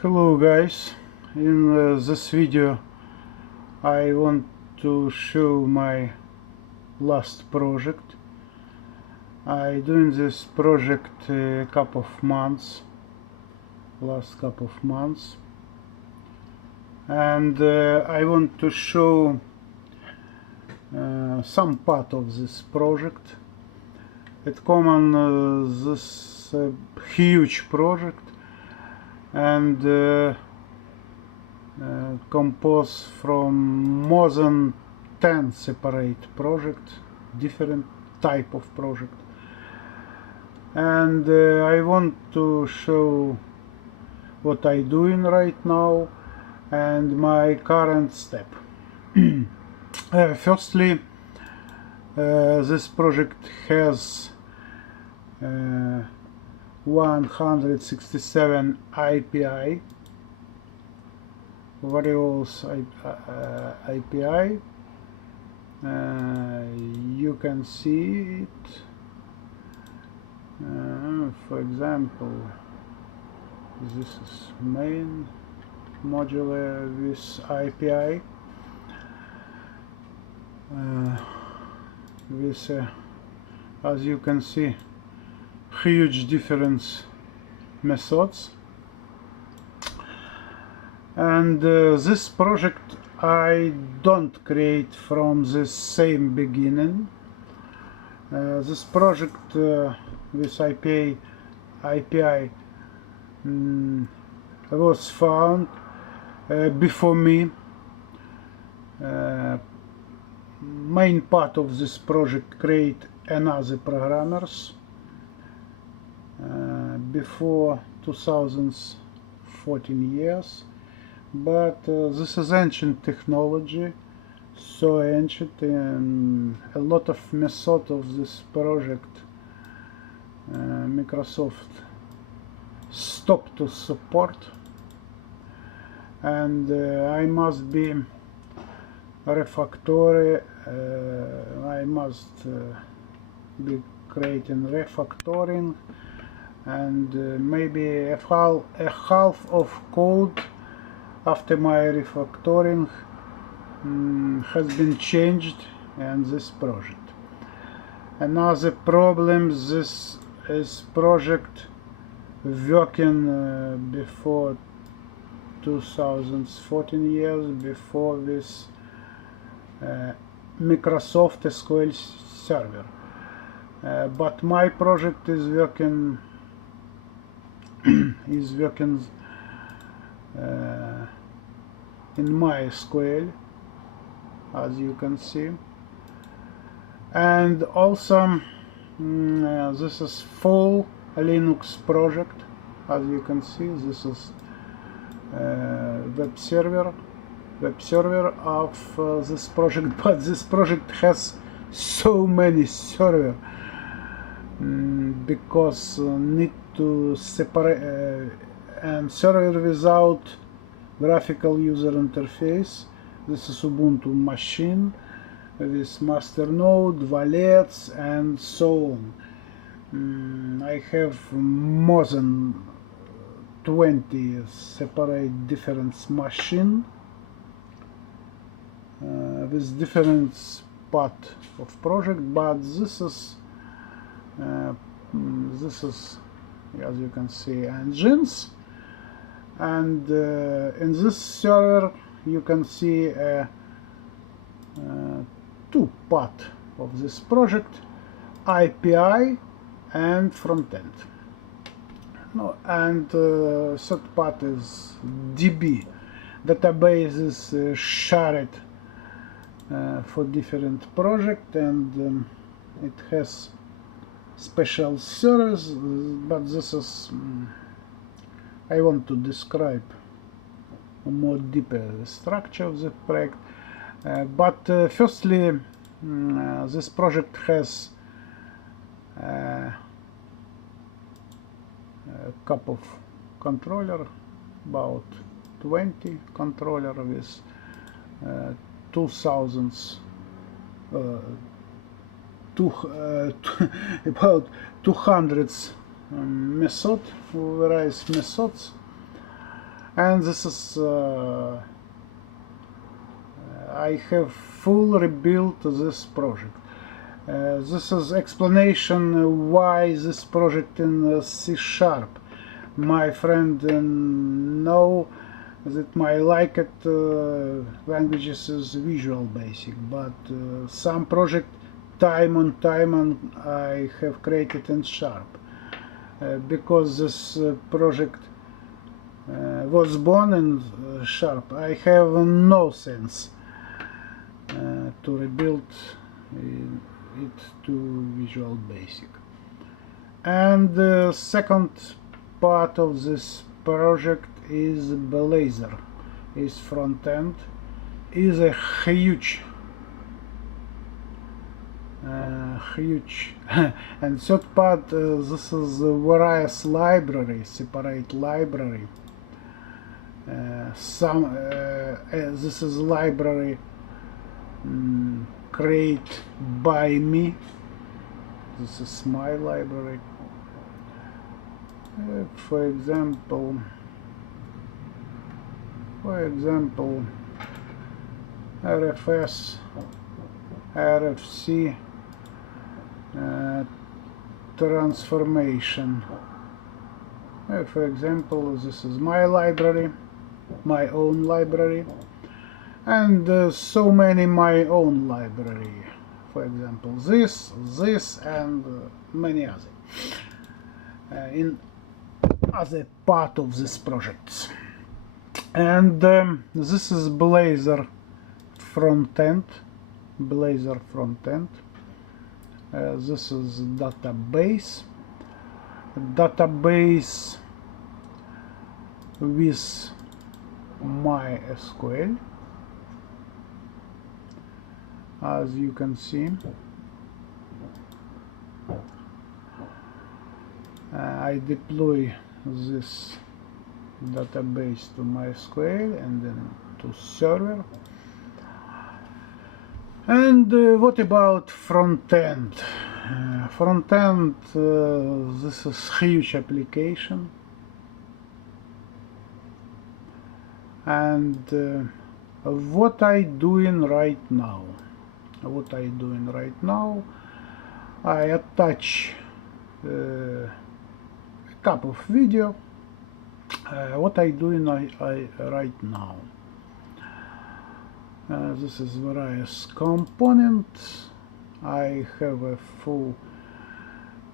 Hello guys, in this video I want to show my last project. I doing this project a couple of months, and I want to show some part of this project. It's common this huge project and composed from more than 10 separate projects, different type of project, and I want to show what I doing right now and my current step. Firstly, this project has 167 API variables API. You can see it. For example, this is main module with API with as you can see, huge difference methods. And this project I don't create from the same beginning. This project with API was found before me. Main part of this project create another programmers before 2014 years, but this is ancient technology, so ancient, and a lot of methods of this project Microsoft stopped to support, and I must be refactory. I must be creating refactoring, and maybe a half of code after my refactoring has been changed in this project. Another problem, this is project working before 2014 years, before this Microsoft SQL Server, but my project is working in MySQL, as you can see, and also this is full Linux project. As you can see, this is web server of this project, but this project has so many servers because need to separate and server without graphical user interface. This is Ubuntu machine with master node, valets, and so on. I have more than 20 separate different machine with different part of project, but this is as you can see engines, and in this server you can see two part of this project, API and front-end. No, and third part is DB. Database is shared for different project, and it has special service, but this is I want to describe more deeper structure of the project. But firstly, this project has a couple of controller, about 20 controller with 2000 about 200 method, various methods, and this is I have full rebuilt this project. This is explanation why this project in C#. My friend know that my liked languages is Visual Basic, but some project time on I have created in Sharp, because this project was born in Sharp. I have no sense to rebuild it to Visual Basic. And the second part of this project is Blazor, is front end, is a huge and third part, this is various library, separate library. This is library created by me. This is my library. For example, RFS, RFC, transformation. For example, this is my library, my own library, and so many my own library. For example, this, and many other in other part of this project. And this is Blazor front end. Blazor front end. This is database with MySQL, as you can see. I deploy this database to MySQL and then to server. And what about front end? Front end, this is huge application, and what I doing right now? I attach a couple of video. What I doing right now? This is various components. I have a full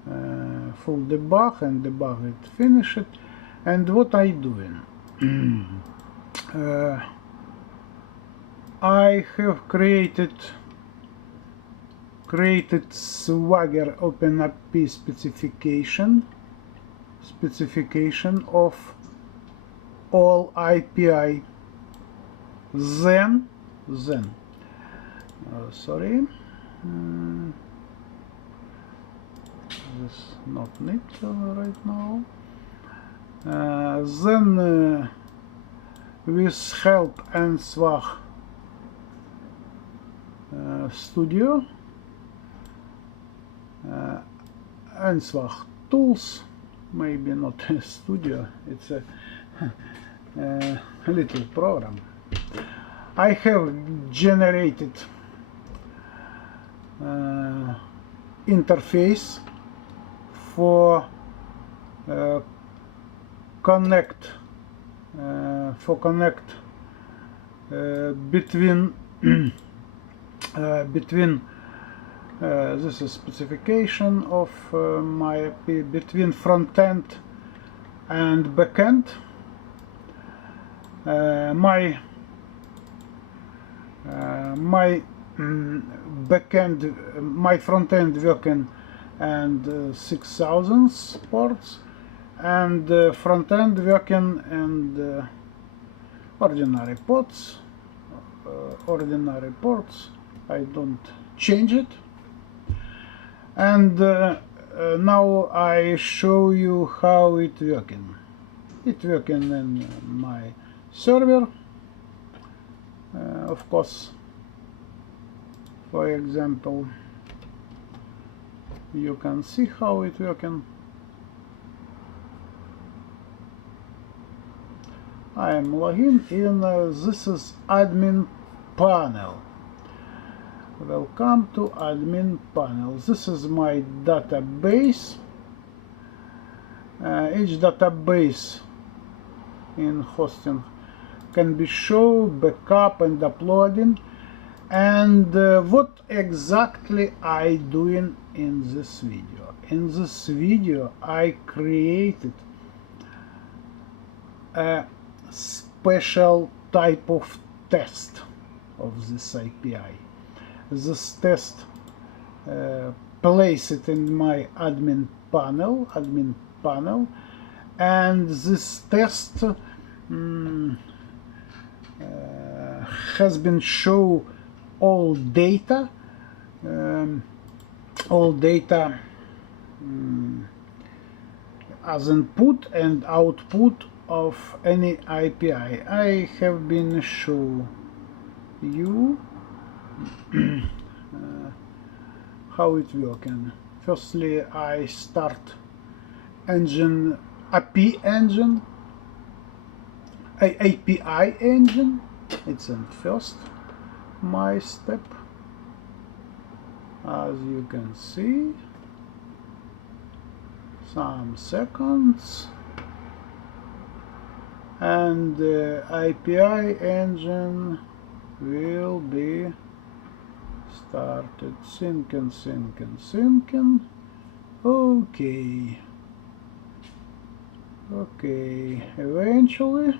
debug, and debug it, finish it. And what I doing? I have created Swagger OpenAPI specification of all API. Then sorry, this not need right now. Then with help and Swag Studio and Swag tools, maybe not a studio, it's a little program. I have generated interface for connect between this is specification of my between front end and back end. My backend, my front end working and 6000 ports, and front end working and ordinary ports. I don't change it. And now I show you how it working. It working in my server. Of course, for example, you can see how it working. I am logging in. This is admin panel. Welcome to admin panel. This is my database. Each database in hosting can be shown, backup and uploading. And what exactly I doing in this video? In this video I created a special type of test of this API. This test place it in my admin panel, and this test has been shown all data as input and output of any API. I have been show you how it working. Firstly, I start engine API engine. It's in first my step, as you can see, some seconds, and the API engine will be started syncing. Okay, eventually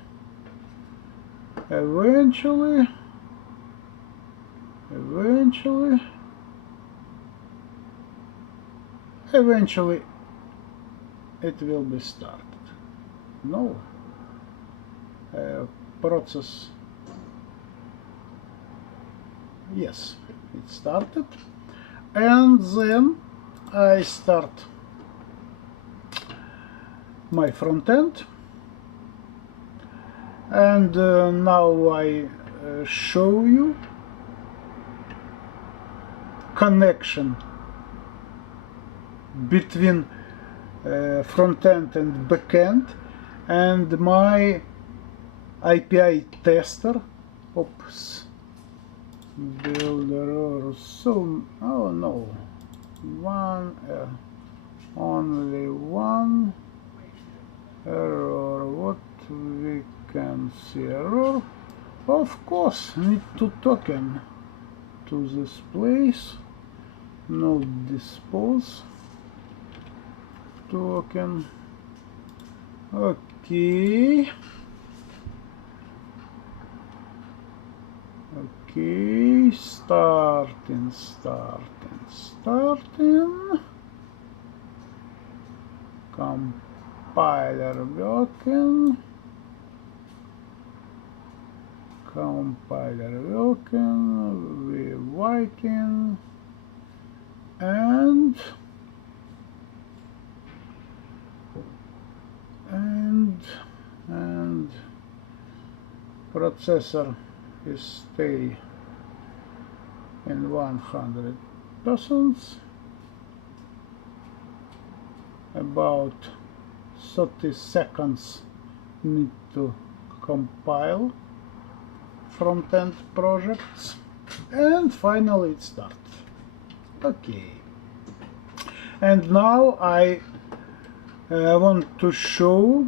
it will be started. No, process. Yes, it started, and then I start my front end, and now I show you connection between front end and back end and my API tester. Oops, builder. So, oh no, only one error. What we can see error? Of course, need to token to this place. No dispose token. Okay. Starting. Compiler working. We waiting, and processor is stay in 100%. About 30 seconds need to compile front-end projects, and finally it starts. Okay, and now I want to show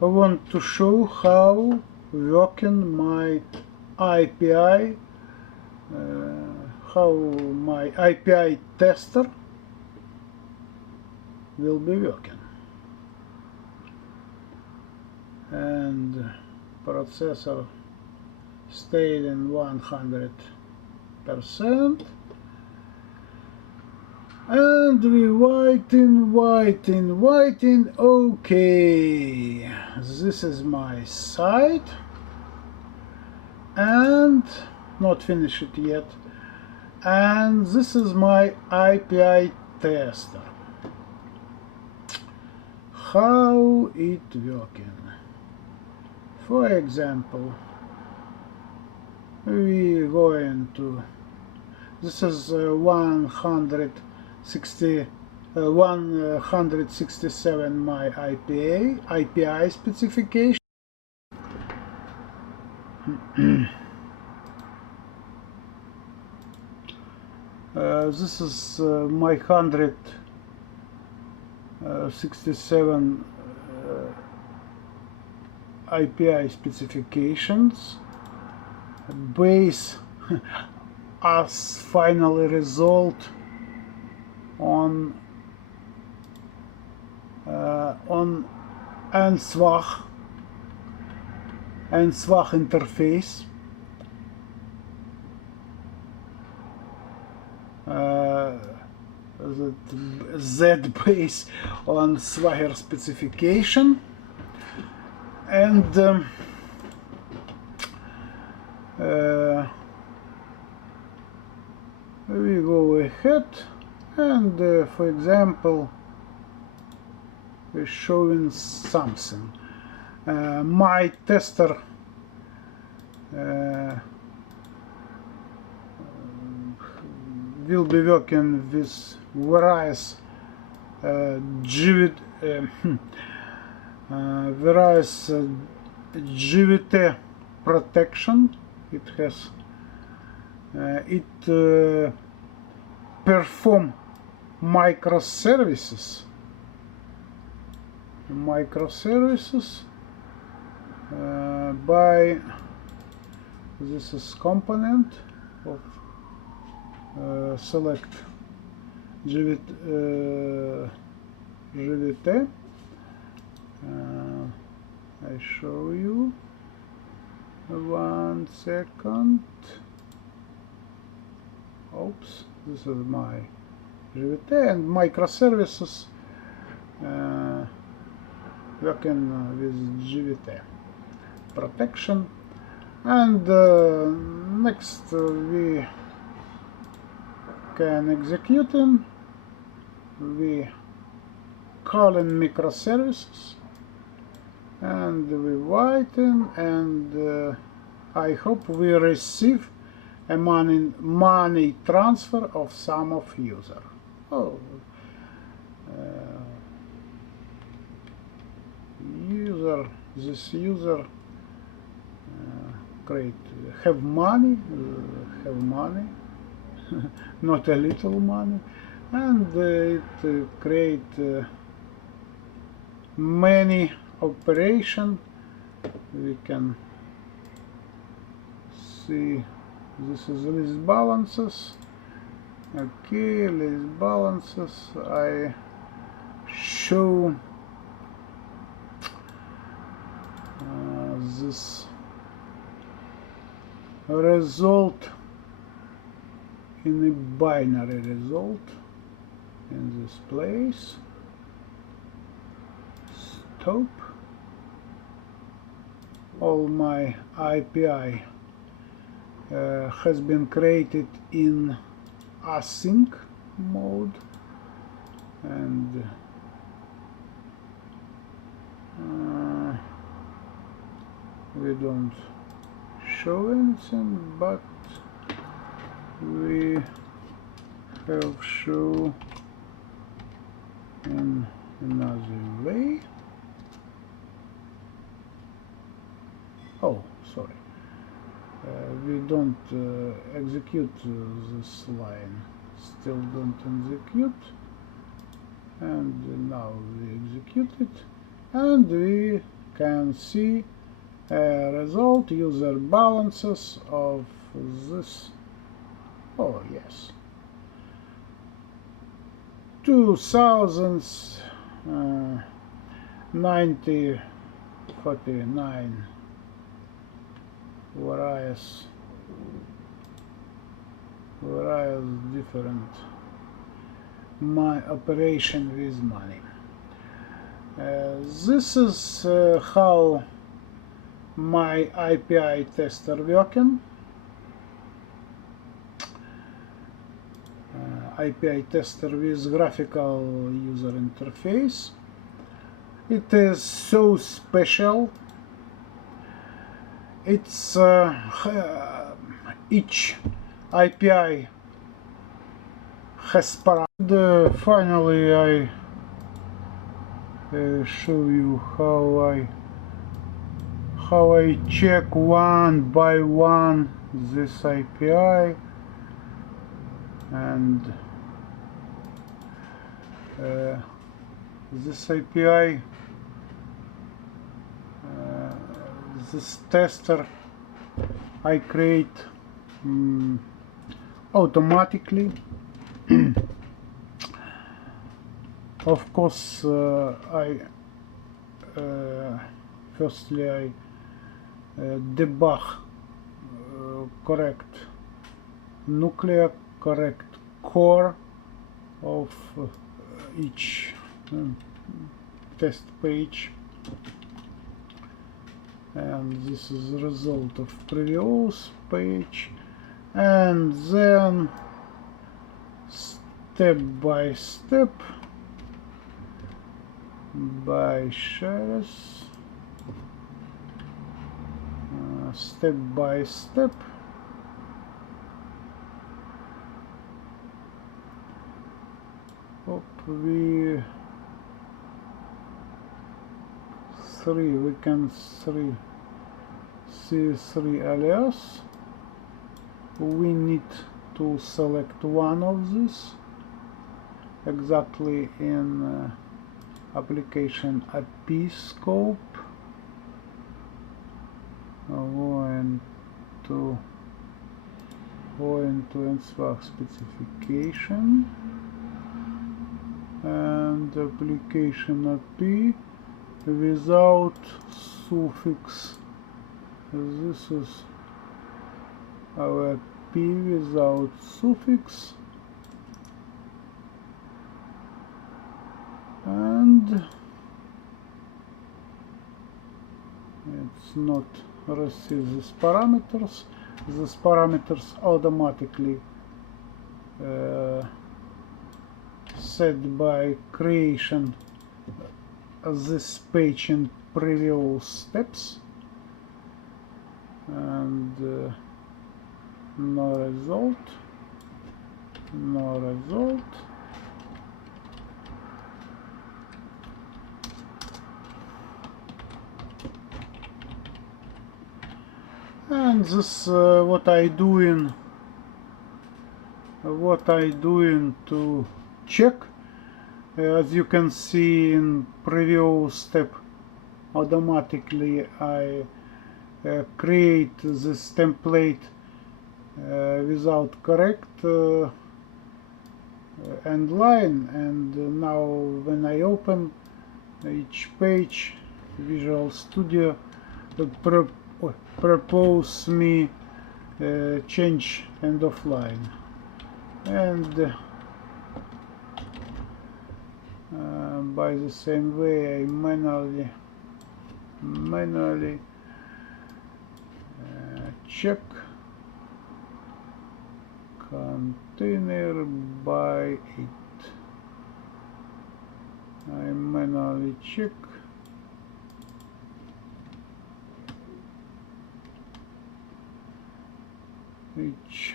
how working my API, how my API tester will be working. And processor stayed in 100%, and we waiting. Okay, this is my site, and not finished yet, and this is my API tester. How it working? For example, we going to, this is 160 167 my IPI specification. This is my 167 IPI specifications. Base as finally result on ANSWAH interface. Z base on Swagger specification, and we go ahead and for example we're showing something. My tester will be working with various various GVT protection. It has perform microservices by this is component of select GVT. I show you 1 second. Oops, this is my GVT and microservices working with GVT protection. And next we can execute them. We call in microservices and we write them, and I hope we receive a money transfer of some of user. This user have money, not a little money, and it create many operation. We can see this is list balances. Okay, list balances. I show this result in a binary result in this place. Stop. All my IPI has been created in async mode, and we don't show anything, but we have show in another way. Oh, sorry. We don't execute this line. Still don't execute. And now we execute it, and we can see a result user balances of this. Oh yes, 2049 various different my operation with money. This is how my IPI tester working. IPI tester with graphical user interface. It is so special. It's each IPI Finally, I show you how I check one by one this API, and this API, this tester I create automatically. Of course, firstly I debug correct nuclear, correct core of each test page, and this is the result of previous page, and then step by step by shares, step by step we can see three alias. We need to select one of these exactly in application API scope. Go into Enspark specification and application API without suffix. This is our API without suffix, and it's not receive these parameters. These parameters automatically set by creation this page in previous steps, and no result. And this what I doing to check. As you can see in previous step, automatically I create this template without correct end line, and now when I open each page, Visual Studio propose me change end of line, and by the same way I manually check container by it. I manually check each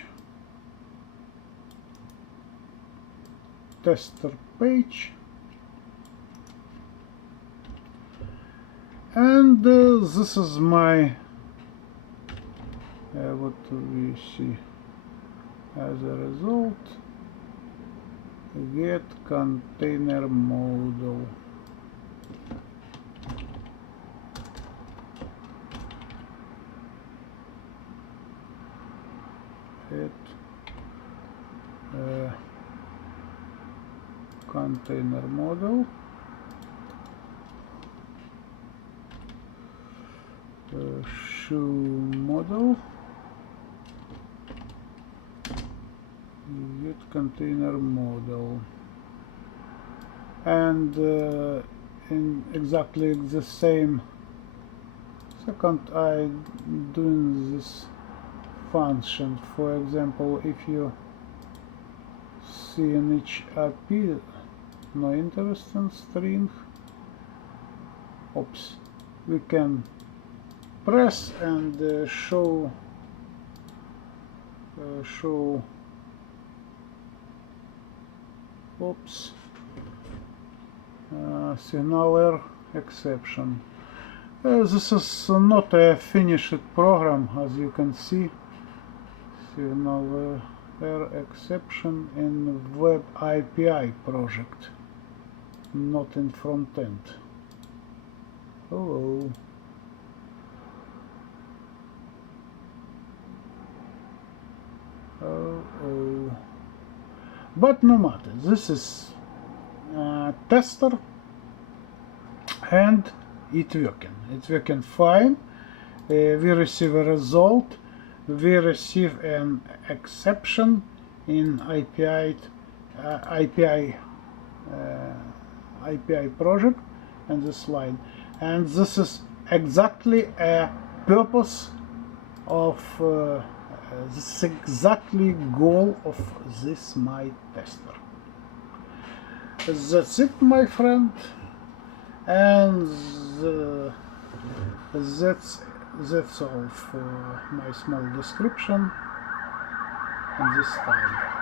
tester page, and this is my what we see as a result. Get container model. Container model, show model, get container model, and in exactly the same second I doing this function. For example, if you see in each API no interesting string, we can press and show oops, signal error exception. This is not a finished program, as you can see. Signal error exception in web API project, not in front end. Oh. But no matter, this is tester and it's working fine. We receive a result, we receive an exception in API project and this line, and this is exactly a purpose of this is exactly goal of this my tester. That's it, my friend, and that's all for my small description and this time.